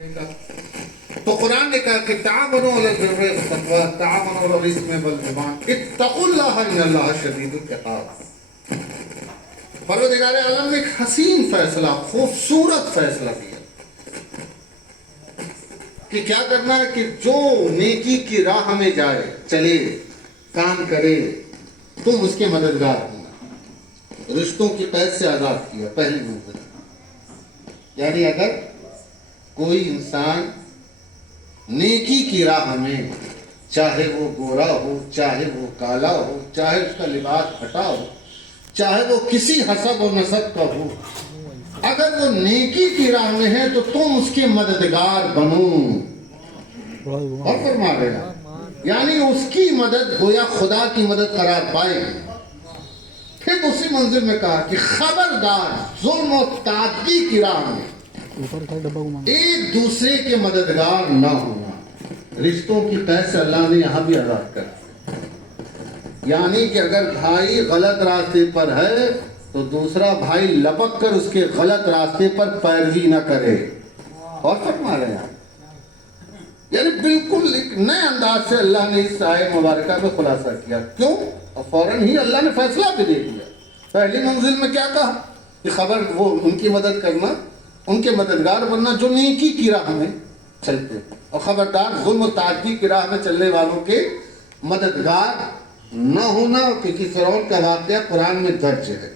تو قرآن نے کہا کہ تعاونوا علی البر والتقوی تعاونوا علی الاسم والعدوان اتقوا اللہ ان اللہ شدید العقاب۔ پروردگار عالم نے ایک حسین فیصلہ، خوبصورت فیصلہ کیا کہ کیا کرنا ہے کہ جو نیکی کی راہ میں جائے، چلے، کام کرے، تم اس کے مددگار ہونا۔ رشتوں کی قید سے آزاد کیا پہلی منزل، یعنی اگر کوئی انسان نیکی کی راہ میں، چاہے وہ گورا ہو، چاہے وہ کالا ہو، چاہے اس کا لباس پھٹا ہو، چاہے وہ کسی حسب و نسب کا ہو، اگر وہ نیکی کی راہ میں ہے تو تم اس کے مددگار بنو۔ اور فرما رہے ہیں یعنی اس کی مدد گویا خدا کی مدد قرار پائے گی۔ پھر اسی منزل میں کہا کہ خبردار ظلم و تعدی کی راہ میں ایک دوسرے کے مددگار نہ ہونا۔ رشتوں کی قید سے اللہ نے یہاں بھی آزاد کر دیا، یعنی کہ اگر بھائی غلط راستے پر ہے تو دوسرا بھائی لپک کر اس کے غلط راستے پر پیروی نہ کرے۔ اور فرما رہے ہیں یعنی بالکل ایک نئے انداز سے اللہ نے اس آیت مبارکہ میں خلاصہ کیا۔ کیوں؟ اور فوراً ہی اللہ نے فیصلہ بھی دے دیا۔ پہلی منزل میں کیا کہا کہ خبر وہ ان کی مدد کرنا، ان کے مددگار بننا جو نیکی کی راہ میں چلتے ہیں، اور خبردار ظلم و تعدی کی راہ میں چلنے والوں کے مددگار نہ ہونا، کیونکہ فرعون کا واقعہ قرآن میں درج ہے۔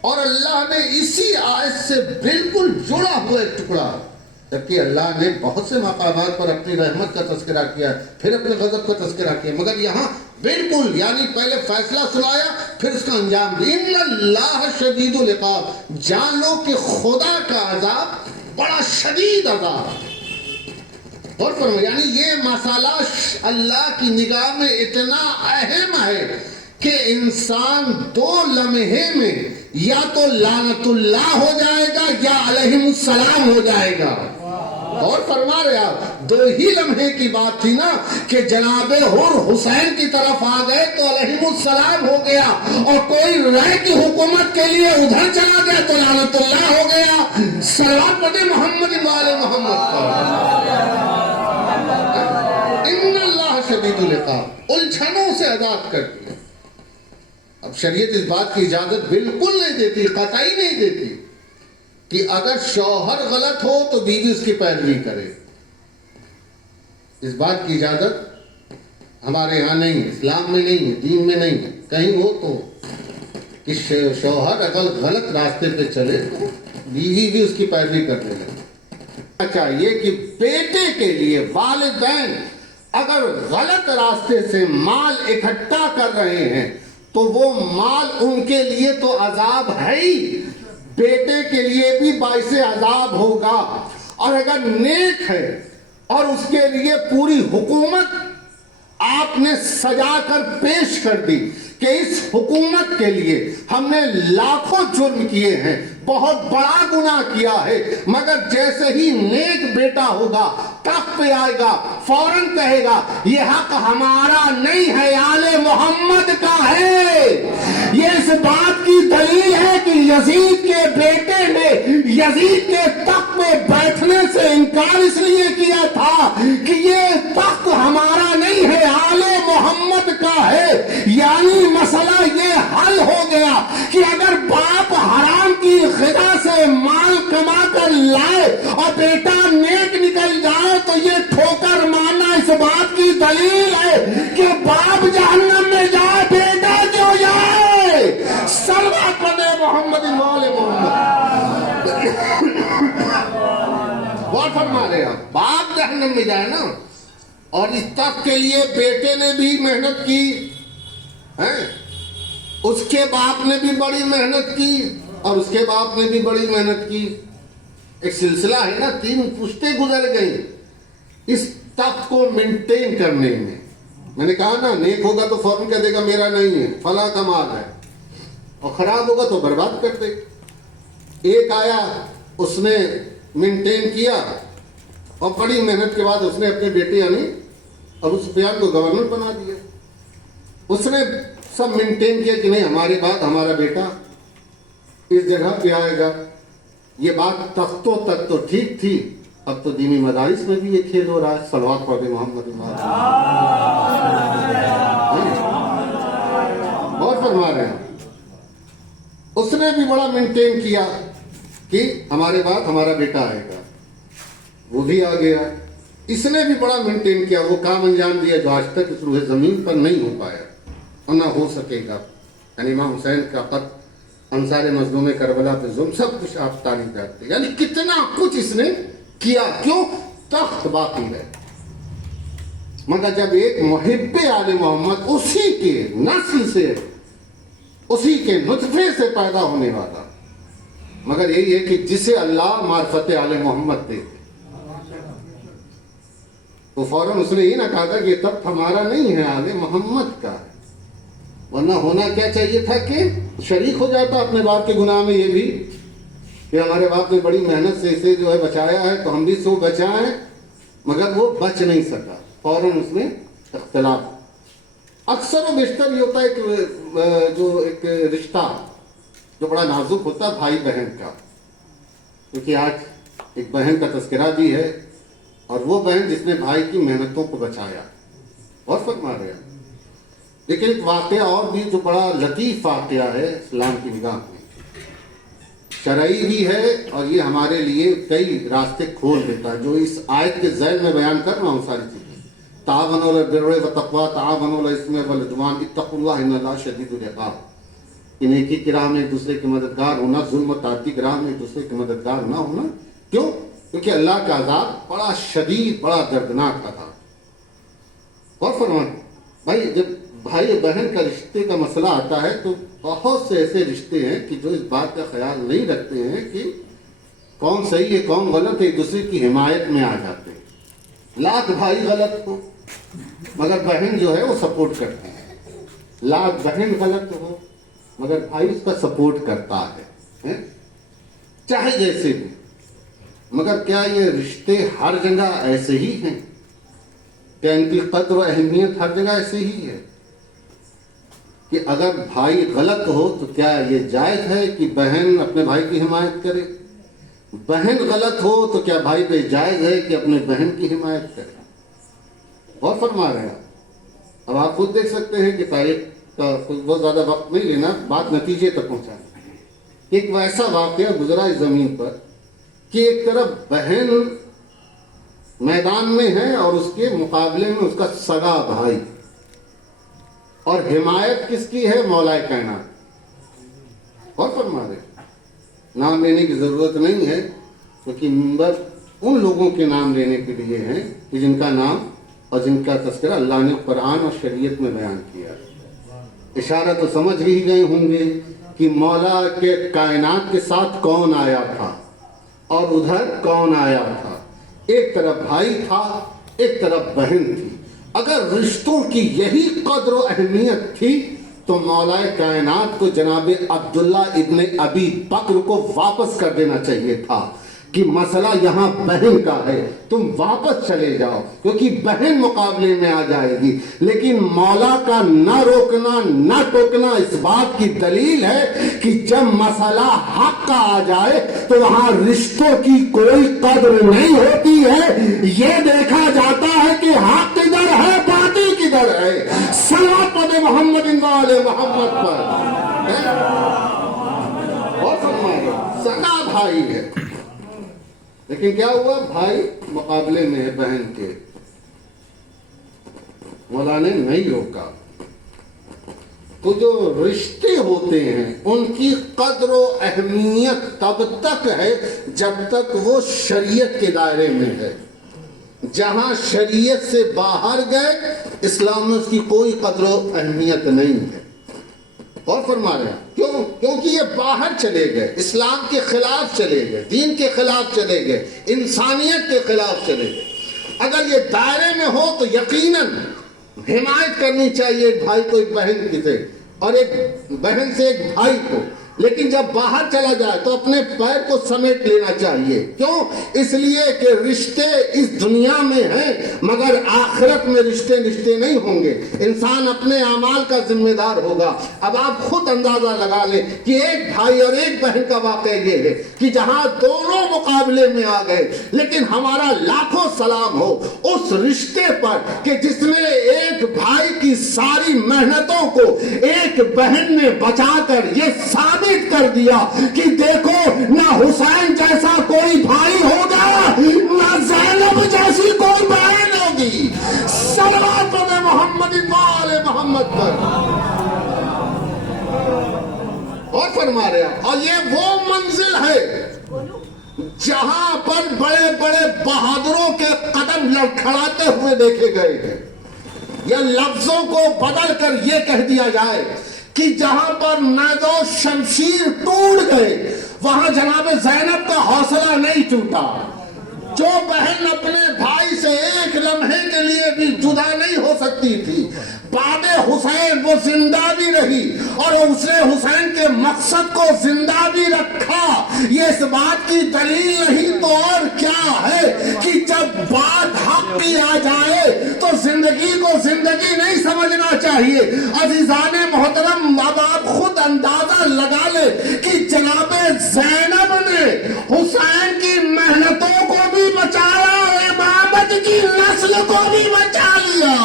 اور اللہ نے اسی آیت سے بالکل جڑا ہوا ایک ٹکڑا، جبکہ اللہ نے بہت سے مقامات پر اپنی رحمت کا تذکرہ کیا، پھر اپنے غضب کا تذکرہ کیا، مگر یہاں بالکل یعنی پہلے فیصلہ سنایا پھر اس کا انجام دیا۔ ان اللہ شدید العقاب، جان لو کہ خدا کا عذاب بڑا شدید عذاب ہے۔ اور فرمایا یعنی یہ مسئلہ اللہ کی نگاہ میں اتنا اہم ہے کہ انسان دو لمحے میں یا تو لعنت اللہ ہو جائے گا یا علیہم السلام ہو جائے گا۔ اور فرما رہے آپ دو ہی لمحے کی بات تھی نا کہ جناب حر حسین کی طرف آ گئے تو علیہم السلام ہو گیا، اور کوئی رائے کی حکومت کے لیے ادھر چلا گیا تو لعنت اللہ ہو گیا۔ صلوات پڑھیں محمد وآل محمد پر۔ ان اللہ شدید العقاب، الجھنوں سے آزاد کر دیا۔ اب شریعت اس بات کی اجازت بالکل نہیں دیتی، قطعی نہیں دیتی کہ اگر شوہر غلط ہو تو بیوی اس کی پیروی کرے۔ اس بات کی اجازت ہمارے یہاں نہیں ہے، اسلام میں نہیں ہے، دین میں نہیں ہے۔ کہیں ہو تو کہ شوہر اگر غلط راستے پہ چلے تو بیوی بھی اس کی پیروی کرنے لگے۔ چاہیے کہ بیٹے کے لیے والدین اگر غلط راستے سے مال اکٹھا کر رہے ہیں تو وہ مال ان کے لیے تو عذاب ہے ہی، بیٹے کے لیے بھی باعث عذاب ہوگا۔ اور اگر نیک ہے اور اس کے لیے پوری حکومت آپ نے سجا کر پیش کر دی کہ اس حکومت کے لیے ہم نے لاکھوں جرم کیے ہیں، بہت بڑا گناہ کیا ہے، مگر جیسے ہی نیک بیٹا ہوگا تخت پہ آئے گا فوراً کہے گا یہ حق ہمارا نہیں ہے، آل محمد کا ہے۔ یہ اس بات کی دلیل ہے کہ یزید کے بیٹے نے یزید کے تخت پہ بیٹھنے سے انکار اس لیے کیا تھا کہ یہ تخت ہمارا نہیں ہے، آل محمد کا ہے۔ یعنی مسئلہ یہ حل ہو گیا کہ اگر باپ حرام کی غذا سے مال کما کر لائے اور بیٹا نیک نکل جائے تو یہ ٹھوکر مارنا اس بات کی دلیل ہے کہ باپ جہنم میں جائے بیٹا کیوں جائے۔ صلوات پڑھیں محمد وآل محمد۔ بہت فرما رہے ہیں باپ جہنم میں جائے نا، اور اس تخت کے لیے بیٹے نے بھی محنت کی ہے، اس کے باپ نے بھی بڑی محنت کی اور اس کے باپ نے بھی بڑی محنت کی۔ ایک سلسلہ ہے نا، 3 پشتیں گزر گئی اس تخت کو مینٹین کرنے میں۔ میں نے کہا نا نیک ہوگا تو فوراً کہہ دے گا میرا نہیں ہے، فلاں کا مال ہے، اور خراب ہوگا تو برباد کر دے۔ ایک آیا اس نے مینٹین کیا اور بڑی محنت کے بعد اس نے اپنے بیٹے یعنی ابو سفیان کو گورنر بنا دیا۔ اس نے سب مینٹین کیا کہ نہیں ہمارے بعد ہمارا بیٹا اس جگہ پہ آئے گا، یہ بات تختوں تک تو ٹھیک تھی، اب تو دینی مدارس میں بھی یہ کھیل ہو رہا ہے. صلوات پڑھے محمد بہت فرما رہے ہیں. اس نے بھی بڑا مینٹین کیا کہ ہمارے بعد ہمارا بیٹا آئے گا، وہ بھی آ گیا. اس نے بھی بڑا مینٹین کیا، وہ کام انجام دیا جو آج تک اس روح زمین پر نہیں ہو پایا اور نہ ہو سکے گا. یعنی امام حسین کا قتل، انصار مظلوم کربلا پہ ظلم، سب کچھ آپ تعریف کرتے. یعنی کتنا کچھ اس نے کیا. کیوں؟ تخت باقی ہے. مگر جب ایک محب آل محمد، اسی کے نسل سے، اسی کے نطفے سے پیدا ہونے والا، مگر یہی ہے کہ جسے اللہ معرفت آل محمد دے، تو فوراً اس نے یہ نہ کہا تھا کہ یہ تخت ہمارا نہیں ہے، آل محمد کا ہے. ورنہ ہونا کیا چاہیے تھا کہ شریک ہو جاتا اپنے باپ کے گناہ میں یہ بھی، کہ ہمارے باپ نے بڑی محنت سے اسے جو ہے بچایا ہے تو ہم بھی سو بچائیں، مگر وہ بچ نہیں سکا. فوراً اس نے اختلاف. اکثر و بیشتر یہ ہوتا ہے کہ جو ایک رشتہ جو بڑا نازک ہوتا ہے بھائی بہن کا، کیونکہ آج ایک بہن کا تذکرہ بھی ہے، اور وہ بہن جس نے بھائی کی محنتوں کو بچایا. اور فرما رہے ہیں. لیکن ایک واقعہ اور بھی جو بڑا لطیف واقعہ ہے اسلام کی نگاہ میں، شرعی بھی ہے، اور یہ ہمارے لیے کئی راستے کھول دیتا ہے، جو اس آیت کے ذیل میں بیان کر رہا ہوں ساری چیزیں. تعاونوا علی البر والتقوی تعاونوا علی الاثم والعدوان اتقوا اللہ ان اللہ شدید العقاب. کہ نیکی کی راہ میں ایک دوسرے کی مددگار ہونا، ظلم و تعدی کی راہ میں ایک دوسرے کی مددگار نہ ہونا. کیوں؟ کیونکہ اللہ کا عذاب بڑا شدید، بڑا دردناک عذاب. اور فرمائیں بھائی، جب بھائی بہن کا رشتے کا مسئلہ آتا ہے تو بہت سے ایسے رشتے ہیں کہ جو اس بات کا خیال نہیں رکھتے ہیں کہ کون صحیح ہے کون غلط ہے، ایک دوسرے کی حمایت میں آ جاتے ہیں. لاکھ بھائی غلط ہو مگر بہن جو ہے وہ سپورٹ کرتی ہے، لاکھ بہن غلط ہو مگر بھائی اس کا سپورٹ کرتا ہے، چاہے جیسے بھی. مگر کیا یہ رشتے ہر جگہ ایسے ہی ہیں؟ کیا ان کی قدر و اہمیت ہر جگہ ایسے ہی ہے کہ اگر بھائی غلط ہو تو کیا یہ جائز ہے کہ بہن اپنے بھائی کی حمایت کرے؟ بہن غلط ہو تو کیا بھائی پہ جائز ہے کہ اپنے بہن کی حمایت کرے؟ اور فرما رہے ہیں. اب آپ خود دیکھ سکتے ہیں کہ تاریخ کا بہت زیادہ وقت نہیں لینا، بات نتیجے تک پہنچانا. ایک ویسا واقعہ گزرا اس زمین پر کہ ایک طرف بہن میدان میں ہے اور اس کے مقابلے میں اس کا سگا بھائی، اور حمایت کس کی ہے؟ مولا کائنات. اور فرما رہے نام لینے کی ضرورت نہیں ہے، کیونکہ منبر ان لوگوں کے نام لینے کے لیے ہیں کہ جن کا نام اور جن کا تذکرہ اللہ نے قرآن اور شریعت میں بیان کیا. اشارہ تو سمجھ ہی گئے ہوں گے کہ مولا کے کائنات کے ساتھ کون آیا تھا اور ادھر کون آیا تھا. ایک طرف بھائی تھا، ایک طرف بہن تھی. اگر رشتوں کی یہی قدر و اہمیت تھی تو مولا کائنات کو جناب عبداللہ ابن ابی بکر کو واپس کر دینا چاہیے تھا کہ مسئلہ یہاں بہن کا ہے، تم واپس چلے جاؤ، کیونکہ بہن مقابلے میں آ جائے گی. لیکن مولا کا نہ روکنا نہ ٹوکنا اس بات کی دلیل ہے کہ جب مسئلہ حق کا آ جائے تو وہاں رشتوں کی کوئی قدر نہیں ہوتی ہے. یہ دیکھا جاتا ہے کہ حق کدھر ہے، باطل کدھر ہے. صلوات پڑھے محمد علیہ محمد پر. اور فرمائے سگا بھائی ہے، لیکن کیا ہوا؟ بھائی مقابلے میں ہے بہن کے. مولا نے نہیں روکا. تو جو رشتے ہوتے ہیں ان کی قدر و اہمیت تب تک ہے جب تک وہ شریعت کے دائرے میں ہے. جہاں شریعت سے باہر گئے اسلام میں اس کی کوئی قدر و اہمیت نہیں ہے. اور فرما رہے ہیں کیوں؟ کیونکہ یہ باہر چلے گئے، اسلام کے خلاف چلے گئے، دین کے خلاف چلے گئے، انسانیت کے خلاف چلے گئے. اگر یہ دائرے میں ہو تو یقیناً حمایت کرنی چاہیے ایک بھائی کو ایک بہن کی سے، اور ایک بہن سے ایک بھائی کو. لیکن جب باہر چلا جائے تو اپنے پیر کو سمیٹ لینا چاہیے. کیوں؟ اس لیے کہ رشتے اس دنیا میں ہیں مگر آخرت میں رشتے نہیں ہوں گے. انسان اپنے اعمال کا ذمہ دار ہوگا. اب آپ خود اندازہ لگا لیں کہ ایک بھائی اور ایک بہن کا واقعہ یہ ہے کہ جہاں دونوں مقابلے میں آ گئے، لیکن ہمارا لاکھوں سلام ہو اس رشتے پر کہ جس نے ایک بھائی کی ساری محنتوں کو ایک بہن نے بچا کر یہ ثابت کر دیا کہ دیکھو نہ حسین جیسا کوئی بھائی ہوگا نہ زینب جیسی کوئی بہن ہوگی. صلوات محمد وآل محمد پر اور فرما رہے ہیں. اور یہ وہ منزل ہے جہاں پر بڑے بڑے بہادروں کے قدم لڑکھڑاتے ہوئے دیکھے گئے ہیں. یا لفظوں کو بدل کر یہ کہہ دیا جائے کہ جہاں پر نیز و شمشیر ٹوٹ گئے وہاں جناب زینب کا حوصلہ نہیں ٹوٹا. جو بہن اپنے بھائی سے ایک لمحے کے لیے بھی جدا نہیں ہو سکتی تھی، بعد حسین وہ زندہ بھی رہی اور اس نے حسین کے مقصد کو زندہ بھی رکھا. یہ اس بات کی دلیل نہیں تو اور کیا ہے کہ جب بات حق کی آ جائے تو زندگی کو زندگی نہیں سمجھنا چاہیے. عزیزان محترم، اب آپ خود اندازہ لگا لیں کہ جناب زینب نے حسین کی محنتوں کو بھی بچایا، امامت کی نسل کو بھی بچا لیا.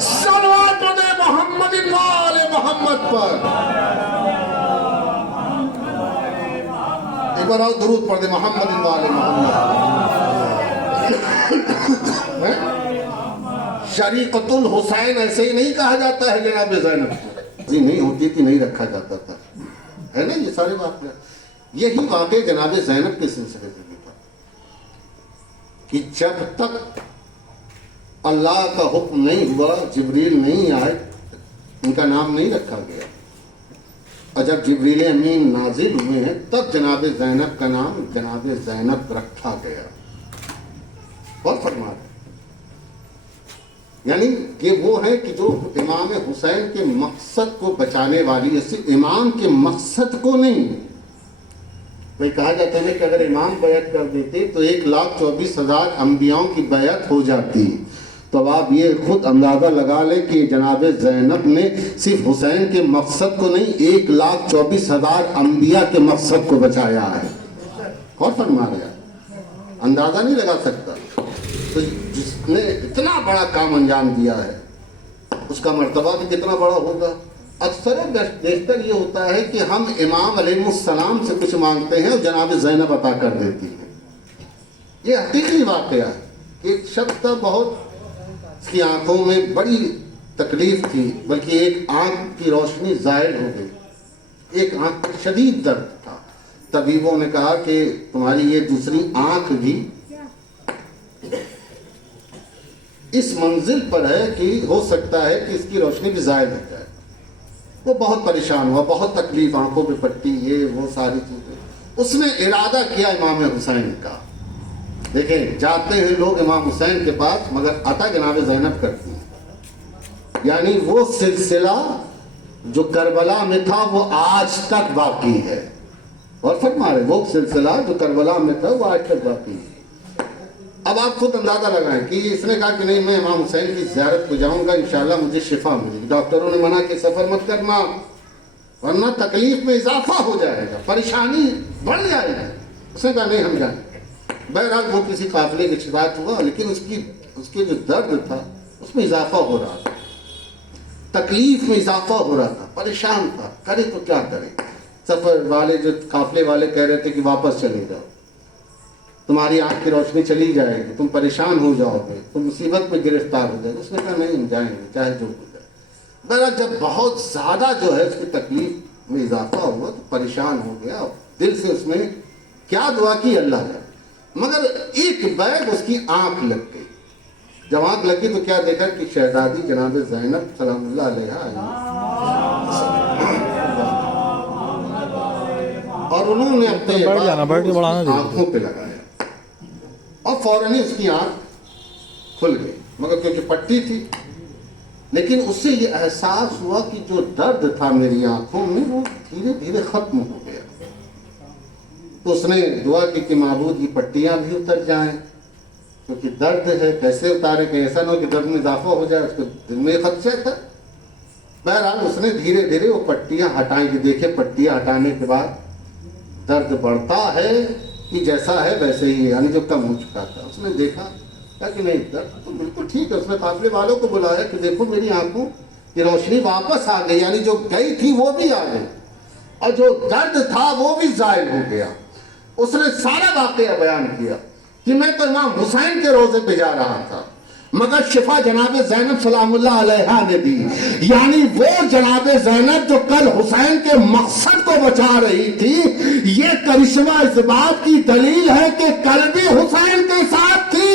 صلوات محمد وآل محمد پر ایک بار اور درود پڑھ دے. محمد وآل محمد. شریقۃ الحسین ایسے ہی نہیں کہا جاتا ہے جناب زینب کو. جی نہیں ہوتی تھی، نہیں رکھا جاتا تھا، ہے نا. یہ سارے واقعہ یہی واقعہ جناب زینب کے سلسلے میں تھا کہ جب تک اللہ کا حکم نہیں ہوا، جبریل نہیں آئے، ان کا نام نہیں رکھا گیا. اور جب جبریل امین نازل ہوئے ہیں تب جناب زینب کا نام جناب زینب رکھا گیا. اور فرما رہے یعنی کہ وہ ہے کہ جو امام حسین کے مقصد کو بچانے والی ہے، صرف امام کے مقصد کو نہیں. بھائی کہا جاتا ہے کہ اگر امام بیعت کر دیتے تو 1,24,000 انبیاءوں کی بیعت ہو جاتی. تو اب آپ یہ خود اندازہ لگا لیں کہ جناب زینب نے صرف حسین کے مقصد کو نہیں 1,24,000 انبیاء کے مقصد کو بچایا ہے. اور فرما رہا اندازہ نہیں لگا سکتا. تو جس نے اتنا بڑا کام انجام دیا ہے اس کا مرتبہ بھی کتنا بڑا ہوگا. اکثر بیشتر یہ ہوتا ہے کہ ہم امام علیہ السلام سے کچھ مانگتے ہیں اور جناب زینب عطا کر دیتی ہے. یہ حقیقی واقعہ ہے کہ ایک شخص تھا، بہت اس کی آنکھوں میں بڑی تکلیف تھی، بلکہ ایک آنکھ کی روشنی زائل ہو گئی، ایک آنکھ پر شدید درد تھا. طبیبوں نے کہا کہ تمہاری یہ دوسری آنکھ بھی اس منزل پر ہے کہ ہو سکتا ہے کہ اس کی روشنی بھی زائل ہو جائے. وہ بہت پریشان ہوا، بہت تکلیف، آنکھوں پہ پٹی، یہ وہ ساری چیزیں. اس نے ارادہ کیا امام حسین کا. دیکھیں جاتے ہیں لوگ امام حسین کے پاس مگر عطا جناب زینب کرتی ہیں. یعنی وہ سلسلہ جو کربلا میں تھا وہ آج تک باقی ہے. اور فرما رہے وہ سلسلہ جو کربلا میں تھا وہ آج تک باقی ہے. اب آپ خود اندازہ لگائیں کہ اس نے کہا کہ نہیں میں امام حسین کی زیارت کو جاؤں گا، انشاءاللہ مجھے شفا ملے گی. ڈاکٹروں نے منع کہ سفر مت کرنا ورنہ تکلیف میں اضافہ ہو جائے گا، پریشانی بڑھ جائے گی. اس نے کہا نہیں ہم جائیں. بہرحال وہ کسی قافلے کی شکایت ہوا، لیکن اس کے جو درد تھا اس میں اضافہ ہو رہا تھا، تکلیف میں اضافہ ہو رہا تھا، پریشان تھا، کرے تو کیا کرے. سفر والے جو قافلے والے کہہ رہے تھے کہ واپس چلے جاؤ، تمہاری آنکھ کی روشنی چلی جائے گی، تم پریشان ہو جاؤ گے، تم مصیبت میں گرفتار ہو جائے گے. اس نے کہا نہیں ہم جائیں گے چاہے جو ہو جائے. بہرحال جب بہت زیادہ جو ہے اس کی تکلیف میں اضافہ ہوا تو پریشان ہو گیا. دل سے اس نے کیا دعا کی اللہ نے، مگر ایک بیگ اس کی آنکھ لگ گئی. جب آنکھ لگی تو کیا دیکھا کہ شہزادی جناب زینب سلام اللہ علیہا اور انہوں نے اپنے آنکھوں پہ لگایا اور فوراً ہی اس کی آنکھ کھل گئی. مگر کیونکہ پٹی تھی لیکن اس سے یہ احساس ہوا کہ جو درد تھا میری آنکھوں میں وہ دھیرے دھیرے ختم ہو گیا. تو اس نے دعا کی کہ معبود یہ پٹیاں بھی اتر جائیں، کیونکہ درد ہے، کیسے اتارے کہ ایسا نہ ہو کہ درد میں اضافہ ہو جائے. اس کے دل میں خدشہ تھا. بہرحال اس نے دھیرے دھیرے وہ پٹیاں ہٹائیں کہ دیکھے پٹیاں ہٹانے کے بعد درد بڑھتا ہے کہ جیسا ہے ویسے ہی ہے، یعنی جو کم ہو چکا تھا. اس نے دیکھا کہ نہیں درد تو بالکل ٹھیک ہے. اس نے قافلے والوں کو بلایا کہ دیکھو میری آنکھوں کی روشنی واپس آ گئی، یعنی جو گئی تھی وہ بھی آ گئی اور جو درد تھا وہ بھی زائل ہو گیا. اس نے سارا واقعہ بیان کیا کہ میں تو امام حسین کے روزے پہ جا رہا تھا مگر شفا جناب زینب سلام اللہ علیہا نے دی، یعنی وہ جناب زینب جو کل حسین کے مقصد کو بچا رہی تھی. یہ کرشمہ اس بات کی دلیل ہے کہ کل بھی حسین کے ساتھ تھی،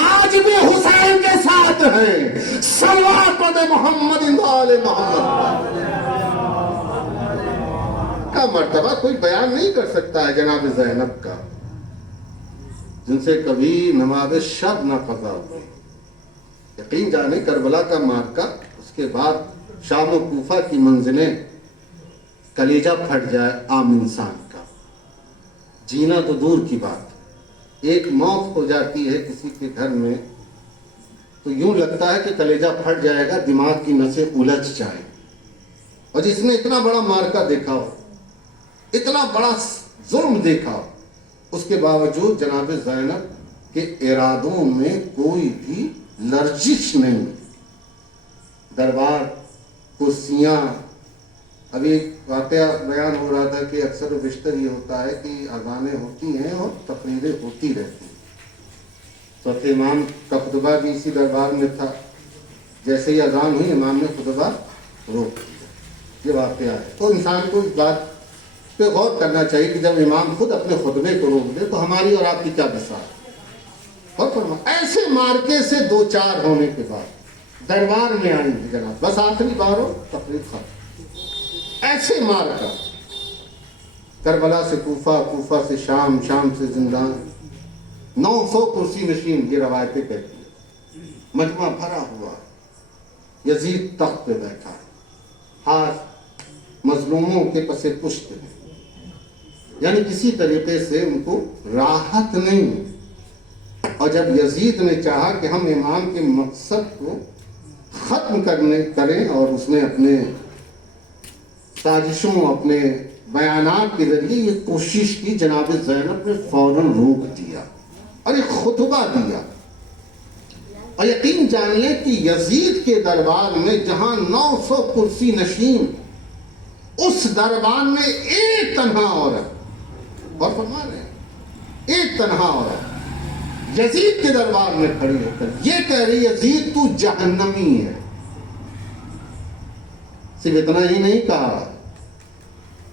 آج بھی حسین کے ساتھ ہے. صلوات محمد آل محمد کا مرتبہ کوئی بیان نہیں کر سکتا ہے جناب زینب کا، جن سے کبھی نماز شب نہ قضا ہوئی. یقین جانے کربلا کا مارکا، اس کے بعد شام و کوفہ کی منزلیں، کلیجہ پھٹ جائے عام انسان کا. جینا تو دور کی بات، ایک موت ہو جاتی ہے کسی کے گھر میں تو یوں لگتا ہے کہ کلیجہ پھٹ جائے گا، دماغ کی نسیں الجھ جائیں. اور جس نے اتنا بڑا مارکا دیکھا ہو، اتنا بڑا ظلم دیکھا ہو، اس کے باوجود جناب زینب کے ارادوں میں کوئی بھی لرزش نہیں. دربار، کرسیاں. ابھی واقعہ بیان ہو رہا تھا کہ اکثر و بیشتر یہ ہوتا ہے کہ اذانیں ہوتی ہیں اور تقریریں ہوتی رہتی ہیں. چوتھے امام کا خطبہ بھی اسی دربار میں تھا. جیسے ہی اذان ہوئی امام نے خطبہ روک دیا. یہ واقعہ ہے. تو انسان کو اس بات پہ غور کرنا چاہیے کہ جب امام خود اپنے خطبے کو روک دے تو ہماری اور آپ کی کیا بساط. اور ایسے مارکے سے دو چار ہونے کے بعد دربار میں آئیں گے جناب، بس آخری بار ہو تقریر ختم. ایسے مارکا، کربلا سے کوفہ، کوفہ سے شام، شام سے زندان. 900 کرسی نشین یہ روایتیں کہتی ہیں. مجمع بھرا ہوا، یزید تخت پہ بیٹھا ہے، ہاتھ مظلوموں کے پس پشت ہے، یعنی کسی طریقے سے ان کو راحت نہیں. اور جب یزید نے چاہا کہ ہم امام کے مقصد کو ختم کریں اور اس نے اپنے سازشوں، اپنے بیانات کے ذریعے یہ کوشش کی، جناب زینب نے فوراً روک دیا اور ایک خطبہ دیا. اور یقین جان لیں کہ یزید کے دربار میں جہاں 900 کرسی نشین، اس دربار میں ایک تنہا عورت، اور فرما رہے ہیں ایک تنہا عورت یزید کے دربار میں کھڑی ہو کر یہ کہہ رہی یزید تو جہنمی ہے. صرف اتنا ہی نہیں کہا،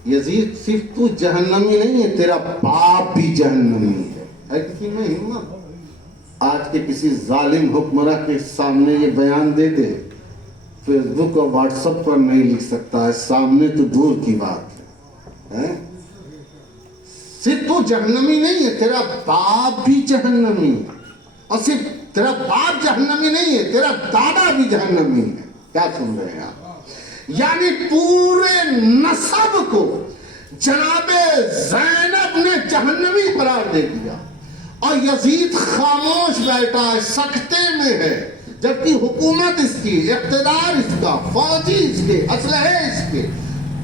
یزید صرف تو جہنمی نہیں ہے، تیرا باپ بھی جہنمی ہے. ہے کسی میں ہمت آج کے کسی ظالم حکمراں کے سامنے یہ بیان دے دے؟ فیس بک اور واٹس ایپ پر نہیں لکھ سکتا ہے، سامنے تو دور کی بات ہے. صرف تو جہنمی نہیں ہے، تیرا باپ بھی جہنمی ہے. اور صرف تیرا باپ جہنمی نہیں ہے، تیرا دادا بھی جہنمی ہے. کیا سن رہے ہیں آپ؟ یعنی پورے نسب کو جناب زینب نے جہنمی قرار دے دیا. اور یزید خاموش بیٹھا ہے، سکتے میں ہے، جبکہ حکومت اس کی، اقتدار اس کا، فوجی اس کے، اسلحے اس کے،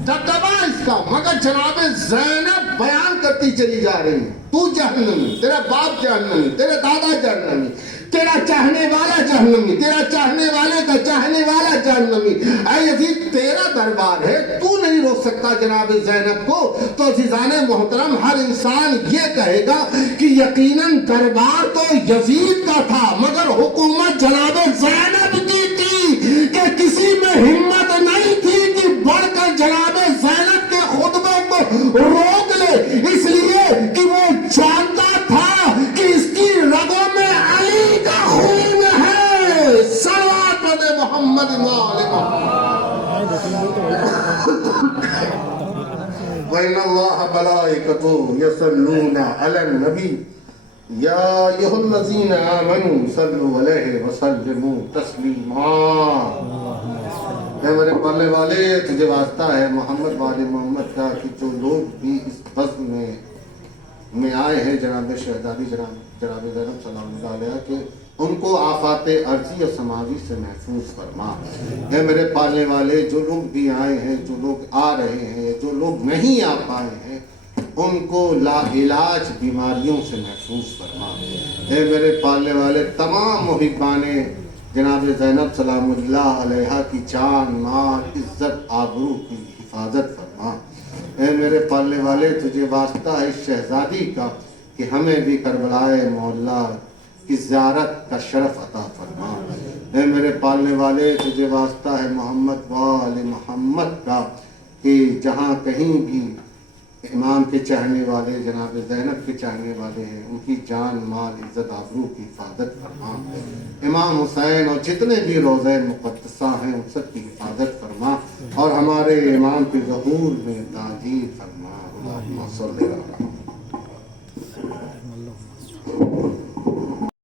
دبدبا اس کا، مگر جناب زینب بیان کرتی چلی جا رہی ہے تو جہنمی، تیرا باپ جہنمی، تیرا دادا جہنمی، تیرا چاہنے والا جہنمی، تیرا چاہنے والے کا چاہنے والا جہنمی. اے یزید تیرا دربار ہے، تو نہیں روک سکتا جناب زینب کو. تو عزیزان محترم، ہر انسان یہ کہے گا کہ یقیناً دربار تو یزید کا تھا مگر حکومت جناب زینب کی تھی، کہ کسی میں ہمت نہیں تھی کہ بڑھ کر جناب زینب کے خطبے کو روک لے، اس لیے کہ وہ جانتا تھا کہ اس کی رگوں میں علی کا خون ہے. صلوات محمد وَإِنَّ اللَّهَ مَلَائِكَتَهُ يُصَلُّونَ عَلَى النَّبِيِّ یا ایھا الذین آمنوا صلوا علیہ وسلموا تسلیما۔ اے میرے پالنے والے تجھے واسطہ ہے محمد والے محمد کا کہ جو لوگ بھی اس بزم میں آئے ہیں جناب شہزادی جناب زینب سلام اللہ علیہ کہ ان کو آفات ارضی اور سماوی سے محفوظ فرما۔ اے میرے پالنے والے جو لوگ بھی آئے ہیں، جو لوگ آ رہے ہیں، جو لوگ نہیں آ پائے ہیں، ان کو لا علاج بیماریوں سے محفوظ فرما۔ اے میرے پالنے والے تمام محبان جناب زینب سلام اللہ علیہ کی جان مال عزت آبرو کی حفاظت فرما۔ اے میرے پالنے والے تجھے واسطہ ہے اس شہزادی کا کہ ہمیں بھی کربلائے مولا کی زیارت کا شرف عطا فرما۔ اے میرے پالنے والے تجھے واسطہ ہے محمد وآل محمد کا کہ جہاں کہیں بھی امام کے چاہنے والے جناب زینب کے چاہنے والے ہیں، ان کی جان مال عزت آبرو کی حفاظت فرما۔ امام حسین اور جتنے بھی روضہ مقدسہ ہیں ان سب کی حفاظت فرما اور ہمارے امام کے ظہور میں تعجیل فرما۔ اللہم صلی اللہ علیہ وسلم۔